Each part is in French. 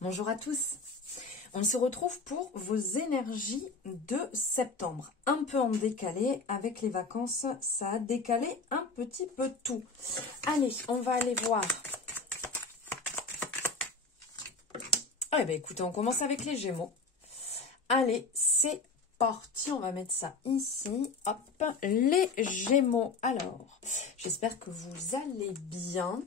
Bonjour à tous. On se retrouve pour vos énergies de septembre. Un peu en décalé, avec les vacances, ça a décalé un petit peu tout. Allez, on va aller voir. Eh bien, écoutez, on commence avec les Gémeaux. Allez, c'est parti. On va mettre ça ici. Hop, les Gémeaux. Alors, j'espère que vous allez bien.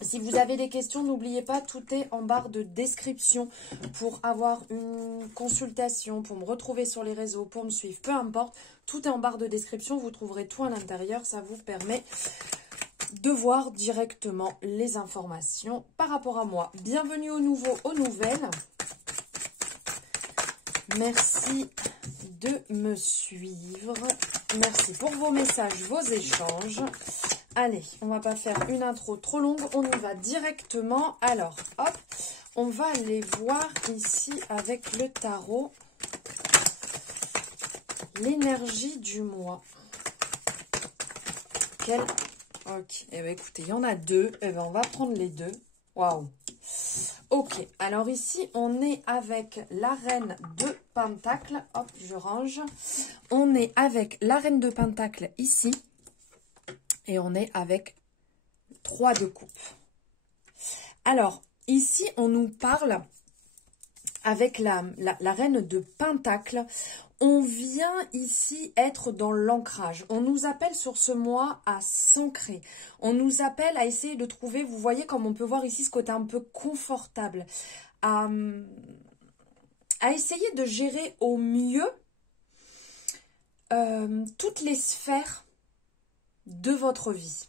Si vous avez des questions, n'oubliez pas, tout est en barre de description pour avoir une consultation, pour me retrouver sur les réseaux, pour me suivre, peu importe. Tout est en barre de description, vous trouverez tout à l'intérieur. Ça vous permet de voir directement les informations par rapport à moi. Bienvenue aux nouveaux, aux nouvelles. Merci de me suivre. Merci pour vos messages, vos échanges. Allez, on va pas faire une intro trop longue, on y va directement. Alors, hop, on va aller voir ici avec le tarot l'énergie du mois. Quelle... Ok, eh bien écoutez, il y en a deux, eh bien on va prendre les deux. Waouh. Ok, alors ici, on est avec la reine de Pentacle. Hop, je range. On est avec la reine de Pentacle ici. Et on est avec 3 de coupe. Alors, ici, on nous parle avec la reine de Pentacle. On vient ici être dans l'ancrage. On nous appelle sur ce mois à s'ancrer. On nous appelle à essayer de trouver, vous voyez comme on peut voir ici ce côté un peu confortable. À essayer de gérer au mieux toutes les sphères de votre vie.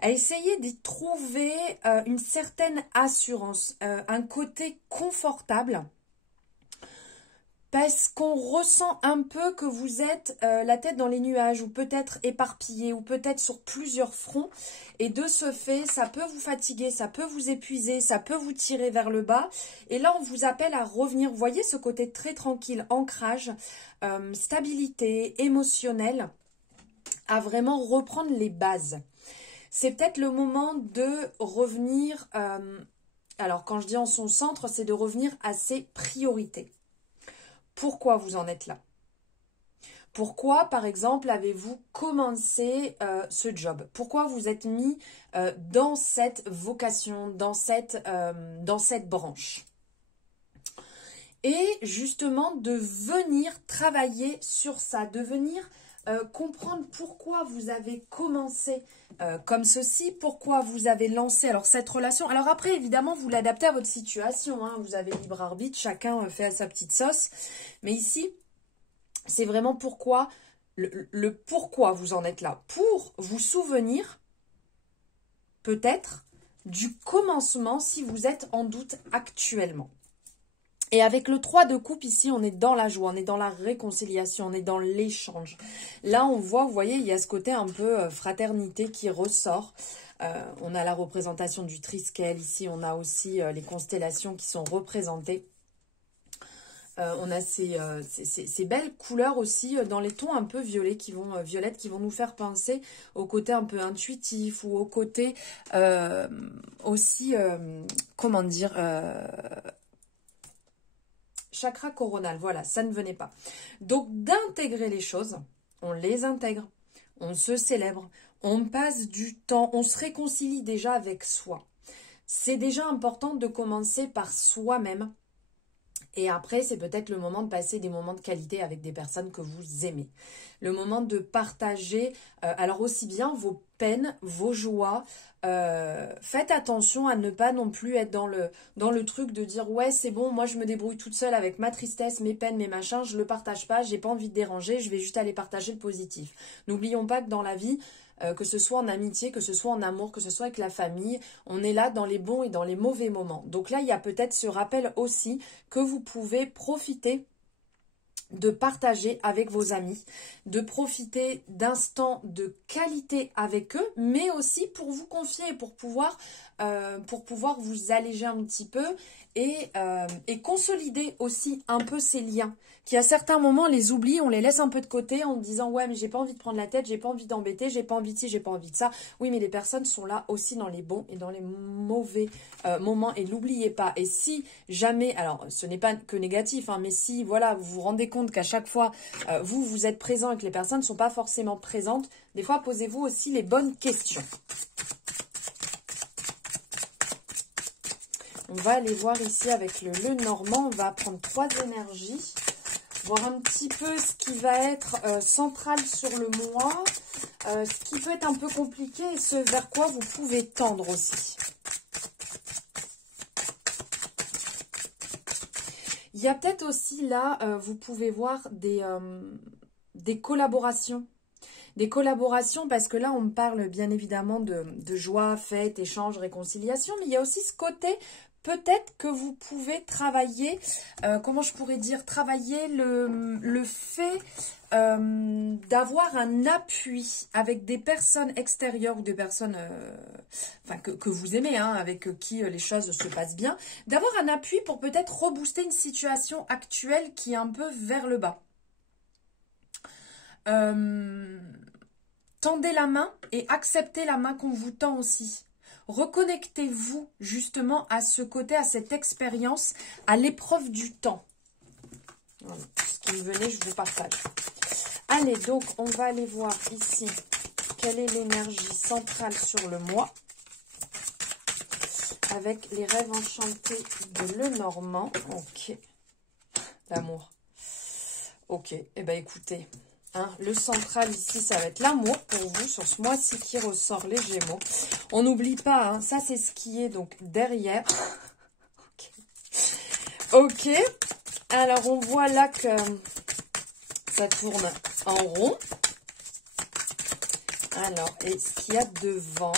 À essayer d'y trouver une certaine assurance, un côté confortable, parce qu'on ressent un peu que vous êtes la tête dans les nuages, ou peut-être éparpillé, ou peut-être sur plusieurs fronts, et de ce fait, ça peut vous fatiguer, ça peut vous épuiser, ça peut vous tirer vers le bas, et là on vous appelle à revenir, vous voyez ce côté très tranquille, ancrage, stabilité émotionnelle, à vraiment reprendre les bases. C'est peut-être le moment de revenir, alors quand je dis en son centre, c'est de revenir à ses priorités. Pourquoi vous en êtes là? Pourquoi, par exemple, avez-vous commencé ce job? Pourquoi vous êtes mis dans cette vocation, dans cette branche? Et justement, de venir travailler sur ça, de venir comprendre pourquoi vous avez commencé comme ceci, pourquoi vous avez lancé alors cette relation. Alors après, évidemment, vous l'adaptez à votre situation, hein, vous avez libre arbitre, chacun fait à sa petite sauce. Mais ici, c'est vraiment pourquoi, le pourquoi vous en êtes là. Pour vous souvenir, peut-être, du commencement si vous êtes en doute actuellement. Et avec le 3 de coupe ici, on est dans la joie, on est dans la réconciliation, on est dans l'échange. Là, on voit, vous voyez, il y a ce côté un peu fraternité qui ressort. On a la représentation du triskel ici, on a aussi les constellations qui sont représentées. On a ces belles couleurs aussi dans les tons un peu violets violettes qui vont nous faire penser au côté un peu intuitif ou au côté aussi, comment dire... chakra coronal, voilà, ça ne venait pas. Donc, d'intégrer les choses, on les intègre, on se célèbre, on passe du temps, on se réconcilie déjà avec soi. C'est déjà important de commencer par soi-même. Et après, c'est peut-être le moment de passer des moments de qualité avec des personnes que vous aimez. Le moment de partager, alors aussi bien vos peines, vos joies. Faites attention à ne pas non plus être dans le truc de dire « Ouais, c'est bon, moi je me débrouille toute seule avec ma tristesse, mes peines, mes machins, je le partage pas, j'ai pas envie de déranger, je vais juste aller partager le positif. » N'oublions pas que dans la vie, que ce soit en amitié, que ce soit en amour, que ce soit avec la famille, on est là dans les bons et dans les mauvais moments. Donc là, il y a peut-être ce rappel aussi que vous pouvez profiter de partager avec vos amis, de profiter d'instants de qualité avec eux, mais aussi pour vous confier, pour pouvoir vous alléger un petit peu et consolider aussi un peu ces liens qui à certains moments on les oublie, on les laisse un peu de côté en disant ouais mais j'ai pas envie de prendre la tête, j'ai pas envie d'embêter, j'ai pas envie de ci, j'ai pas envie de ça. Oui mais les personnes sont là aussi dans les bons et dans les mauvais moments et n'oubliez pas. Et si jamais, alors ce n'est pas que négatif, hein, mais si voilà vous vous rendez compte qu'à chaque fois vous êtes présent et que les personnes ne sont pas forcément présentes, des fois posez-vous aussi les bonnes questions. On va aller voir ici avec le Lenormand, on va prendre 3 énergies, voir un petit peu ce qui va être central sur le mois, ce qui peut être un peu compliqué et ce vers quoi vous pouvez tendre aussi. Il y a peut-être aussi là, vous pouvez voir des collaborations. Des collaborations, parce que là, on me parle bien évidemment de joie, fête, échange, réconciliation, mais il y a aussi ce côté, peut-être que vous pouvez travailler, comment je pourrais dire, travailler le fait d'avoir un appui avec des personnes extérieures ou des personnes enfin, que vous aimez, hein, avec qui les choses se passent bien, d'avoir un appui pour peut-être rebooster une situation actuelle qui est un peu vers le bas. Tendez la main et acceptez la main qu'on vous tend aussi. Reconnectez-vous justement à ce côté, à cette expérience, à l'épreuve du temps. Voilà, ce qui me venait, je vous partage. Allez, donc on va aller voir ici quelle est l'énergie centrale sur le mois avec les rêves enchantés de Lenormand. Ok, l'amour. Ok, eh bien écoutez... Hein, le central ici, ça va être l'amour pour vous sur ce mois-ci qui ressort les Gémeaux. On n'oublie pas, hein, ça c'est ce qui est donc derrière. Ok. Alors on voit là que ça tourne en rond. Alors, et ce qu'il y a devant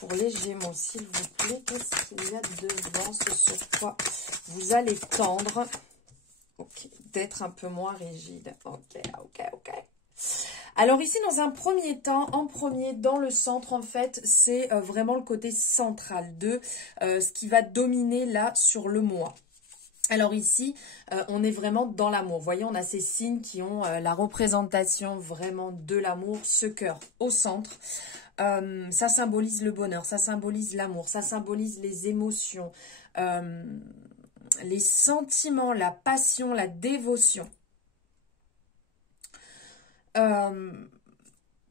pour les Gémeaux, s'il vous plaît, qu'est-ce qu'il y a devant, ce sur quoi vous allez tendre. Ok, d'être un peu moins rigide. Ok. Alors ici, dans un premier temps, dans le centre, en fait, c'est vraiment le côté central de ce qui va dominer là sur le mois. Alors ici, on est vraiment dans l'amour. Vous voyez, on a ces signes qui ont la représentation vraiment de l'amour, ce cœur au centre. Ça symbolise le bonheur, ça symbolise l'amour, ça symbolise les émotions, les sentiments, la passion, la dévotion.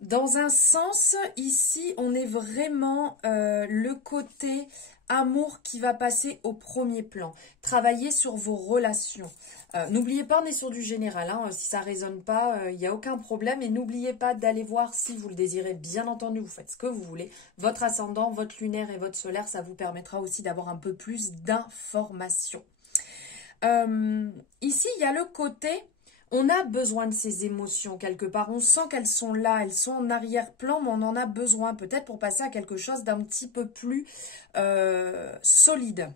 Dans un sens, ici, on est vraiment le côté amour qui va passer au premier plan. Travailler sur vos relations. N'oubliez pas, on est sur du général. Hein, si ça ne résonne pas, il n'y a aucun problème. Et n'oubliez pas d'aller voir si vous le désirez. Bien entendu, vous faites ce que vous voulez. Votre ascendant, votre lunaire et votre solaire, ça vous permettra aussi d'avoir un peu plus d'informations. Ici, il y a le côté... On a besoin de ces émotions quelque part, on sent qu'elles sont là, elles sont en arrière-plan, mais on en a besoin peut-être pour passer à quelque chose d'un petit peu plus solide.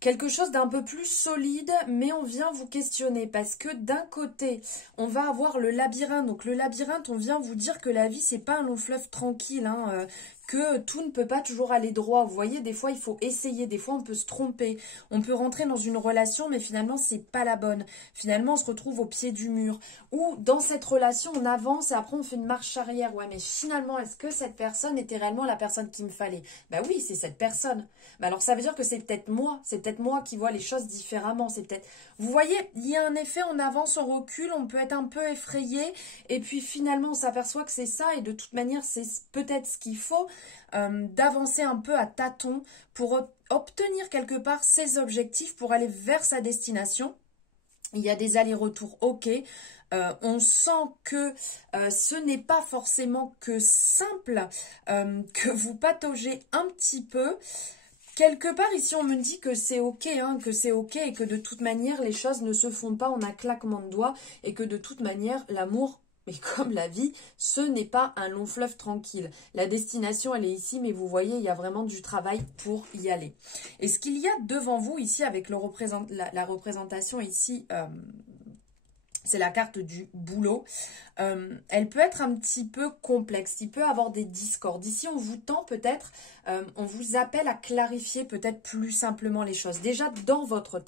Quelque chose d'un peu plus solide, mais on vient vous questionner parce que d'un côté, on va avoir le labyrinthe. Donc le labyrinthe, on vient vous dire que la vie, c'est pas un long fleuve tranquille, hein, que tout ne peut pas toujours aller droit. Vous voyez, des fois, il faut essayer. Des fois, on peut se tromper. On peut rentrer dans une relation, mais finalement, c'est pas la bonne. Finalement, on se retrouve au pied du mur. Ou dans cette relation, on avance et après, on fait une marche arrière. Ouais, mais finalement, est-ce que cette personne était réellement la personne qu'il me fallait? Bah oui, c'est cette personne. Bah alors, ça veut dire que c'est peut-être moi. C'est peut-être moi qui vois les choses différemment. C'est peut-être... Vous voyez, il y a un effet, on avance, on recule, on peut être un peu effrayé. Et puis, finalement, on s'aperçoit que c'est ça. Et de toute manière, c'est peut-être ce qu'il faut. D'avancer un peu à tâtons pour obtenir quelque part ses objectifs, pour aller vers sa destination. Il y a des allers-retours, ok. On sent que ce n'est pas forcément que simple, que vous pataugez un petit peu. Quelque part ici on me dit que c'est ok, hein, que c'est ok et que de toute manière les choses ne se font pas en un claquement de doigts et que de toute manière l'amour Mais comme la vie, ce n'est pas un long fleuve tranquille. La destination, elle est ici, mais vous voyez, il y a vraiment du travail pour y aller. Et ce qu'il y a devant vous ici, avec la représentation ici, c'est la carte du boulot. Elle peut être un petit peu complexe. Il peut avoir des discordes. Ici, on vous tend peut-être, on vous appelle à clarifier peut-être plus simplement les choses. Déjà, dans votre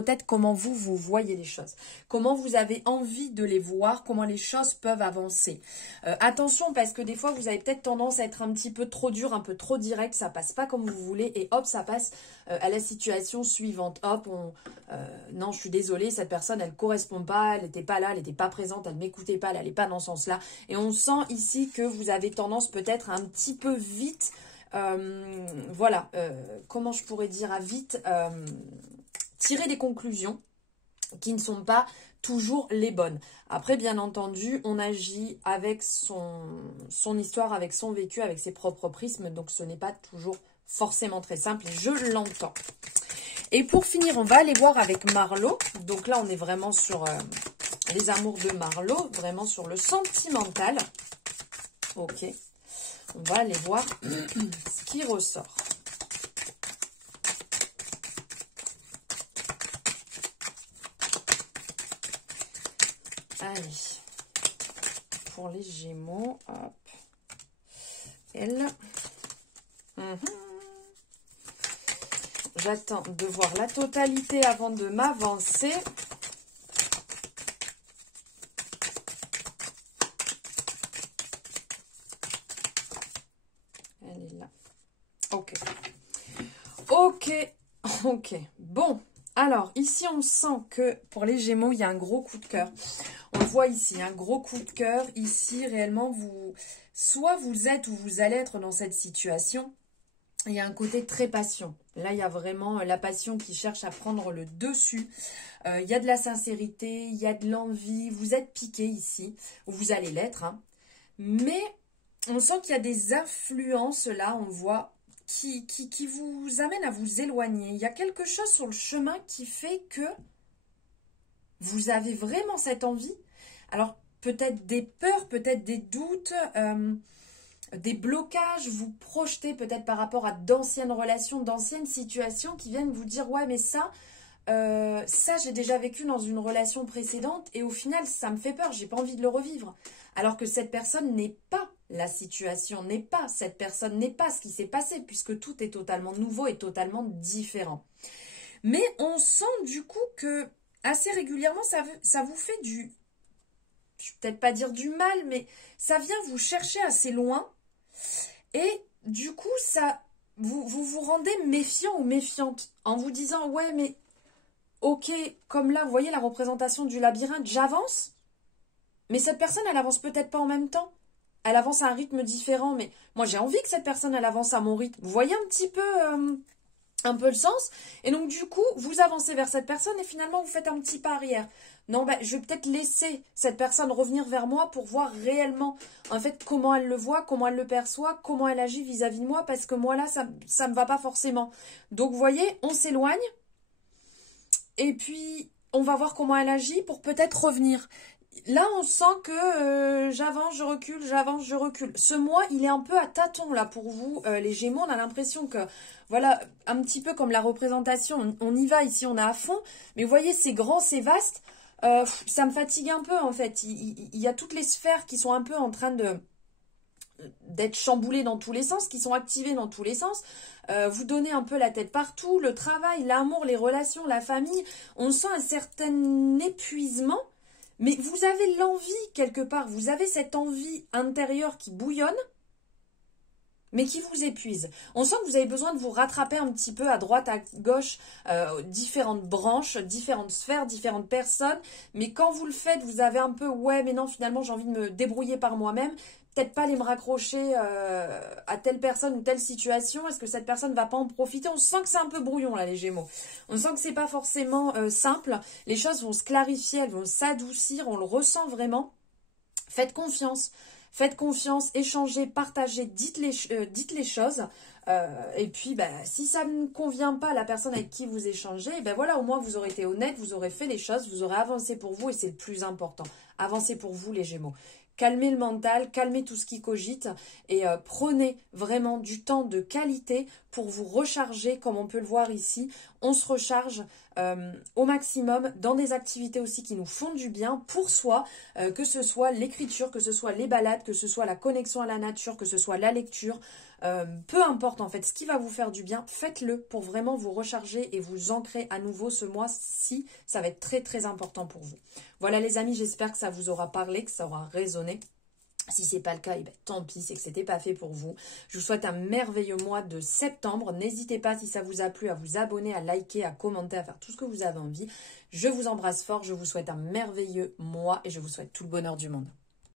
tête, comment vous voyez les choses. Comment vous avez envie de les voir, comment les choses peuvent avancer. Attention, parce que des fois, vous avez peut-être tendance à être un petit peu trop dur, un peu trop direct. Ça passe pas comme vous voulez et hop, ça passe à la situation suivante. Hop, non, je suis désolée, cette personne, elle correspond pas, elle n'était pas là, elle n'était pas présente, elle m'écoutait pas, elle n'allait pas dans ce sens-là. Et on sent ici que vous avez tendance peut-être un petit peu vite, voilà, comment je pourrais dire, à vite tirer des conclusions qui ne sont pas toujours les bonnes. Après, bien entendu, on agit avec son histoire, avec son vécu, avec ses propres prismes, donc ce n'est pas toujours forcément très simple, et je l'entends. Et pour finir, on va aller voir avec Marlo. Donc là, on est vraiment sur les amours de Marlo, vraiment sur le sentimental. Ok. On va aller voir ce qui ressort. Allez. Pour les Gémeaux, hop. Elle. J'attends de voir la totalité avant de m'avancer. Elle est là. Ok. Ok. Bon. Alors, ici, on sent que pour les Gémeaux, il y a un gros coup de cœur. On le voit ici, un gros coup de cœur. Ici, réellement, soit vous êtes ou vous allez être dans cette situation. Il y a un côté très passion. Là, il y a vraiment la passion qui cherche à prendre le dessus. Il y a de la sincérité, il y a de l'envie. Vous êtes piqué ici, ou vous allez l'être. Hein. Mais on sent qu'il y a des influences, là, on voit, qui vous amènent à vous éloigner. Il y a quelque chose sur le chemin qui fait que vous avez vraiment cette envie. Alors, peut-être des peurs, peut-être des doutes, des blocages, vous projetez peut-être par rapport à d'anciennes relations, d'anciennes situations qui viennent vous dire « Ouais, mais ça j'ai déjà vécu dans une relation précédente et au final, ça me fait peur, j'ai pas envie de le revivre. » Alors que cette personne n'est pas la situation, cette personne n'est pas ce qui s'est passé puisque tout est totalement nouveau et totalement différent. Mais on sent du coup que assez régulièrement, ça vous fait je ne vais peut-être pas dire du mal, mais ça vient vous chercher assez loin. Et du coup, vous rendez méfiant ou méfiante en vous disant « Ouais, mais ok, comme là, vous voyez la représentation du labyrinthe, j'avance, mais cette personne, elle avance peut-être pas en même temps. Elle avance à un rythme différent, mais moi, j'ai envie que cette personne, elle avance à mon rythme. Vous voyez un peu le sens. Et donc, du coup, vous avancez vers cette personne et finalement, vous faites un petit pas arrière. Non, je vais peut-être laisser cette personne revenir vers moi pour voir réellement, en fait, comment elle le voit, comment elle le perçoit, comment elle agit vis-à-vis de moi, parce que moi, là, ça me va pas forcément. Donc, vous voyez, on s'éloigne. Et puis, on va voir comment elle agit pour peut-être revenir. Là, on sent que j'avance, je recule, j'avance, je recule. Ce mois, il est un peu à tâtons là pour vous, les Gémeaux. On a l'impression que, voilà, un petit peu comme la représentation, on y va ici, on est à fond. Mais vous voyez, c'est grand, c'est vaste. Ça me fatigue un peu en fait. Il y a toutes les sphères qui sont un peu en train d'être chamboulées dans tous les sens, qui sont activées dans tous les sens. Vous donnez un peu la tête partout. Le travail, l'amour, les relations, la famille. On sent un certain épuisement. Mais vous avez l'envie quelque part, vous avez cette envie intérieure qui bouillonne, mais qui vous épuise. On sent que vous avez besoin de vous rattraper un petit peu à droite, à gauche, différentes branches, différentes sphères, différentes personnes. Mais quand vous le faites, vous avez un peu, ouais, mais non, finalement, j'ai envie de me débrouiller par moi-même. Peut-être pas aller me raccrocher à telle personne ou telle situation. Est-ce que cette personne ne va pas en profiter? On sent que c'est un peu brouillon là, les Gémeaux. On sent que c'est pas forcément simple. Les choses vont se clarifier, elles vont s'adoucir. On le ressent vraiment. Faites confiance. Faites confiance, échangez, partagez, dites les choses. Et puis, si ça ne convient pas à la personne avec qui vous échangez, voilà, au moins vous aurez été honnête, vous aurez fait les choses, vous aurez avancé pour vous et c'est le plus important. avancez pour vous les Gémeaux. Calmez le mental, calmez tout ce qui cogite et prenez vraiment du temps de qualité pour vous recharger, comme on peut le voir ici. On se recharge au maximum dans des activités aussi qui nous font du bien pour soi, que ce soit l'écriture, que ce soit les balades, que ce soit la connexion à la nature, que ce soit la lecture. Peu importe en fait, ce qui va vous faire du bien, faites-le pour vraiment vous recharger et vous ancrer à nouveau ce mois-ci. Ça va être très très important pour vous. Voilà les amis, j'espère que ça vous aura parlé, que ça aura résonné. Si ce n'est pas le cas, eh ben, tant pis, c'est que ce n'était pas fait pour vous. Je vous souhaite un merveilleux mois de septembre. N'hésitez pas, si ça vous a plu, à vous abonner, à liker, à commenter, à faire tout ce que vous avez envie. Je vous embrasse fort, je vous souhaite un merveilleux mois et je vous souhaite tout le bonheur du monde.